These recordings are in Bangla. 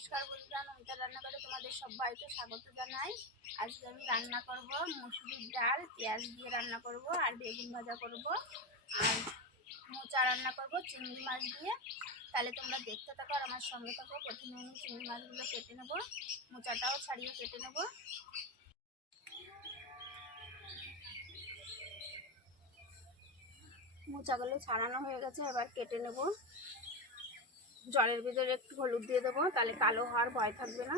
নমস্কার বন্ধুরা, নমিতা রান্নাঘরে তোমাদের সবাইকে স্বাগত জানাই। আজকে আমি রান্না করব মসুরির ডাল পেঁয়াজ দিয়ে রান্না করব, আর বেগুন ভাজা করব, আর মোচা রান্না করব চিংড়ি মাছ দিয়ে। তাহলে তোমরা দেখতে থাকো আর আমার সঙ্গে থাকো। প্রথমে আমি চিংড়ি মাছগুলো কেটে নেব, মোচাটাও ছাড়িয়ে কেটে নেব। মোচাগুলো ছাড়ানো হয়ে গেছে, এবার কেটে নেব। জলের ভিতরে একটু হলুদ দিয়ে দেবো, তাহলে কালো হওয়ার ভয় থাকবে না।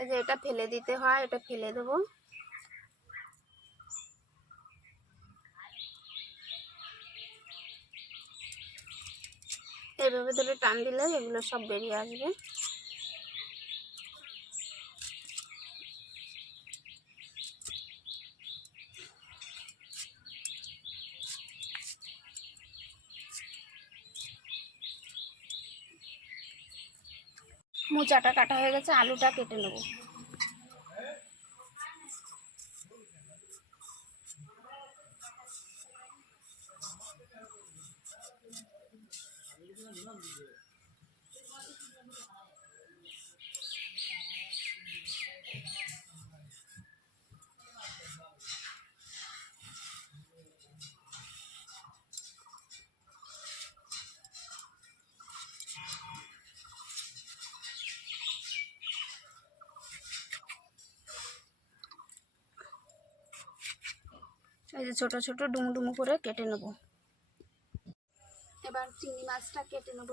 এই যে এটা ফেলে দিতে হয়, এটা ফেলে দেবো। এইভাবে ধরে টান দিলে এগুলো সব বেরিয়ে আসবে। মোচাটা কাটা হয়ে গেছে, আলুটা কেটে নেব। এই যে ছোট ছোট ডুমু ডুমু করে কেটে নেব। এবার চিংড়ি মাছটা কেটে নেব।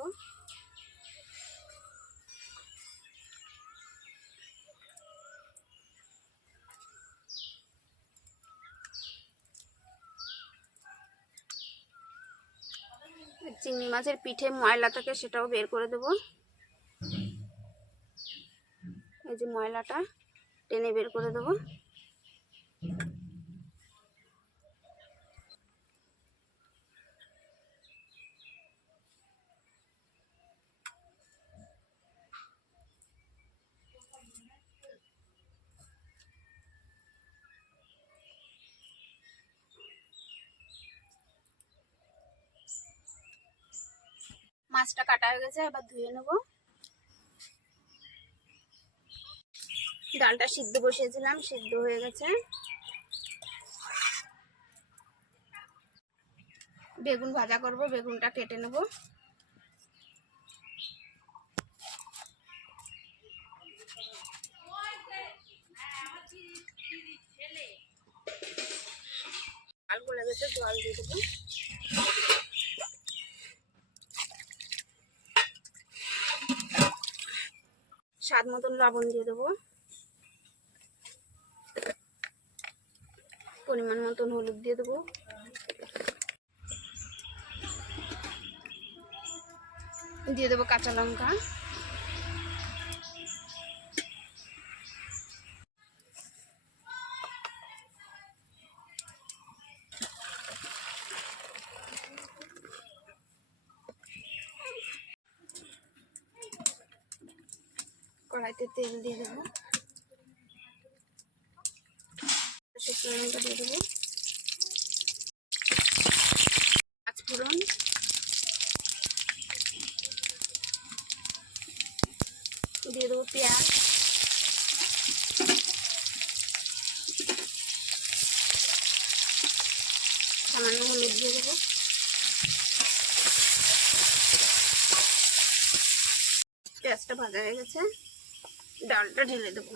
চিংড়ি মাছের পিঠে ময়লা থাকে, সেটাও বের করে দেব। এই যে ময়লাটা টেনে বের করে দেব। মাছটা কাটা হয়ে গেছে, এবার ধুয়ে নেব। ডালটা সিদ্ধ বসিয়েছিলাম, সিদ্ধ হয়ে গেছে। বেগুন ভাজা করব, বেগুনটা কেটে নেব। জল গলে গেছে, জল দিয়ে দেবো। স্বাদ মতন লবণ দিয়ে দেবো, পরিমাণ মতন হলুদ দিয়ে দেবো, দিয়ে দেবো কাঁচা লঙ্কা, কড়াইতে তেল দিয়ে দেবো, শুকনো লঙ্কা দিয়ে দেবো, পাঁচফোড়ন, দিয়ে দেবো পেঁয়াজ, সামান্য হলুদ দিয়ে দেবো। পেঁয়াজটা ভাজা হয়ে গেছে, ডালটা ঢেলে দেবো।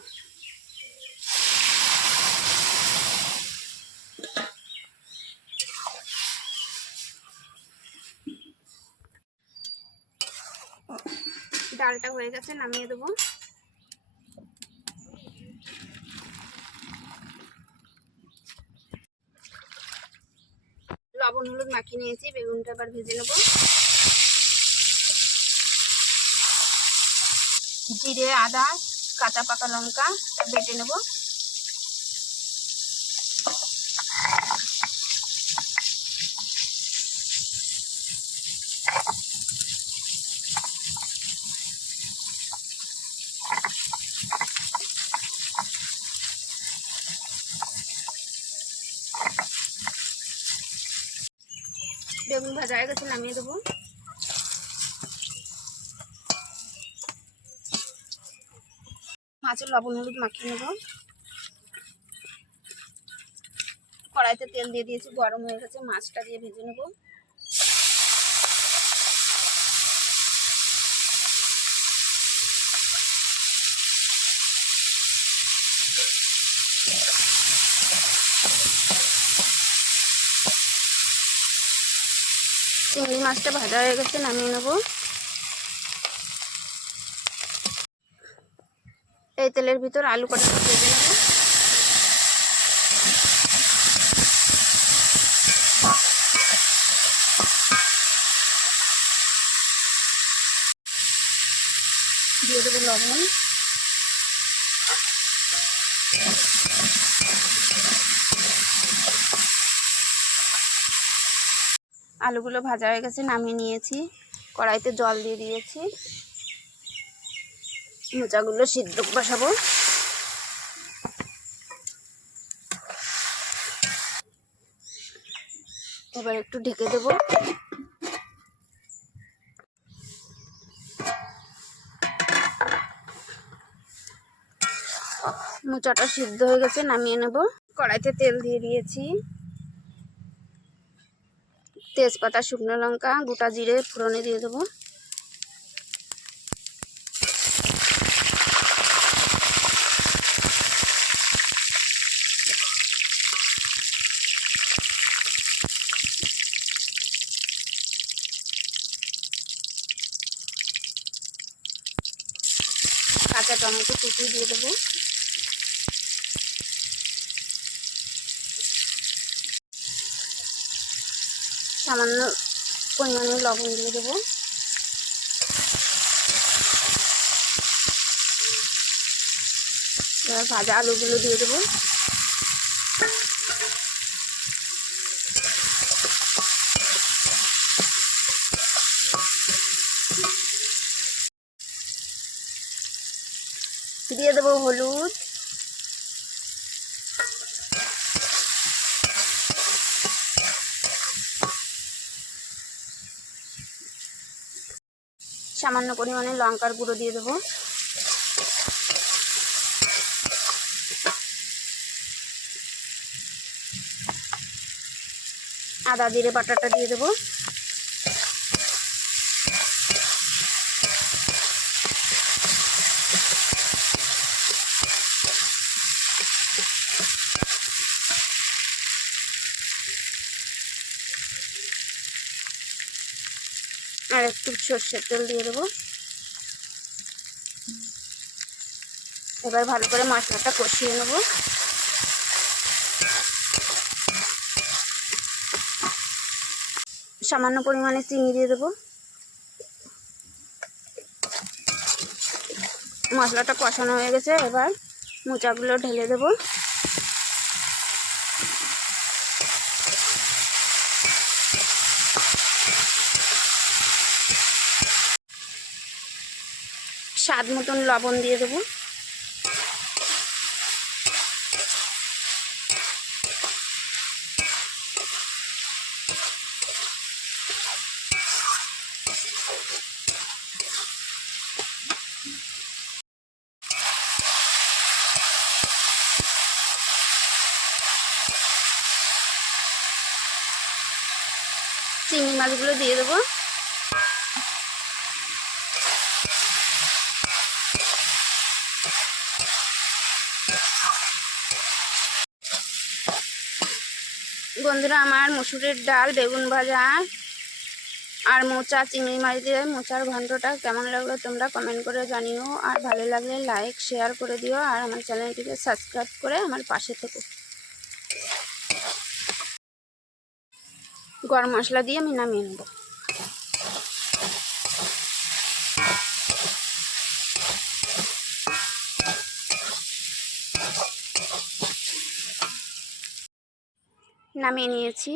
ডালটা হয়ে গেছে, নামিয়ে দেবো। লবণ হলুদ মাখিয়ে নিয়েছি, বেগুনটা আবার ভেজে নেব। জিরে আদা কাঁচা পাকা লঙ্কা বেটে নেব। বেগুন ভাজা হয়ে গেছে, নামিয়ে দেবো। মাছের লবণ হলুদ মাখিয়ে নেব। কড়াইতে তেল দিয়ে দিয়েছি, গরম হয়ে গেছে, মাছটা দিয়ে ভেজে নেব। চিংড়ি মাছটা ভাজা হয়ে গেছে, নামিয়ে নেব। এই তেলের ভিতর আলু কটাটা ভেজে নেব। দিয়ে দেবো লবণ। আলুগুলো ভাজা হয়ে গেছে, নামিয়ে নিয়েছি। কড়াইতে জল দিয়ে দিয়েছি, মোচাগুলো সিদ্ধ বসাবো। এবার একটু ঢেকে দেবো। মোচাটা সিদ্ধ হয়ে গেছে, নামিয়ে নেব। কড়াইতে তেল দিয়ে দিয়েছি, তেজপাতা শুকনো লঙ্কা গোটা জিরে ফোড়নে দিয়ে দেবো। কাঁচা টমেটো কুচি দিয়ে দেবো। সামান্য পরিমাণে লবণ দিয়ে দেবো। এবার ভাজা আলুগুলো দিয়ে দেবো। দিয়ে দেবো হলুদ, সামান্য পরিমাণে লঙ্কার গুঁড়ো দিয়ে দেবো। আদা জিরে বাটাটা দিয়ে দেবো। আর একটু সর্ষের তেল দিয়ে দেবো। এবার ভালো করে মশলাটা কষিয়ে নেব। সামান্য পরিমাণে চিনি দিয়ে দেবো। মশলাটা কষানো হয়ে গেছে, এবার মোচাগুলো ঢেলে দেবো। স্বাদ মতন লবণ দিয়ে দেবো। চিংড়ি মাছগুলো দিয়ে দেবো। বন্ধুরা, আমার মসুরের ডাল বেগুন ভাজা আর মোচা চিংড়ি মাছ দিয়ে মোচার ঘন্টটা কেমন লাগলো তোমরা কমেন্ট করে জানিও। আর ভালো লাগলে লাইক শেয়ার করে দিও, আর আমার চ্যানেলটিকে সাবস্ক্রাইব করে আমার পাশে থেকো। গরম মশলা দিয়ে আমি নামিয়ে নেব। নামিয়ে নিয়েছি।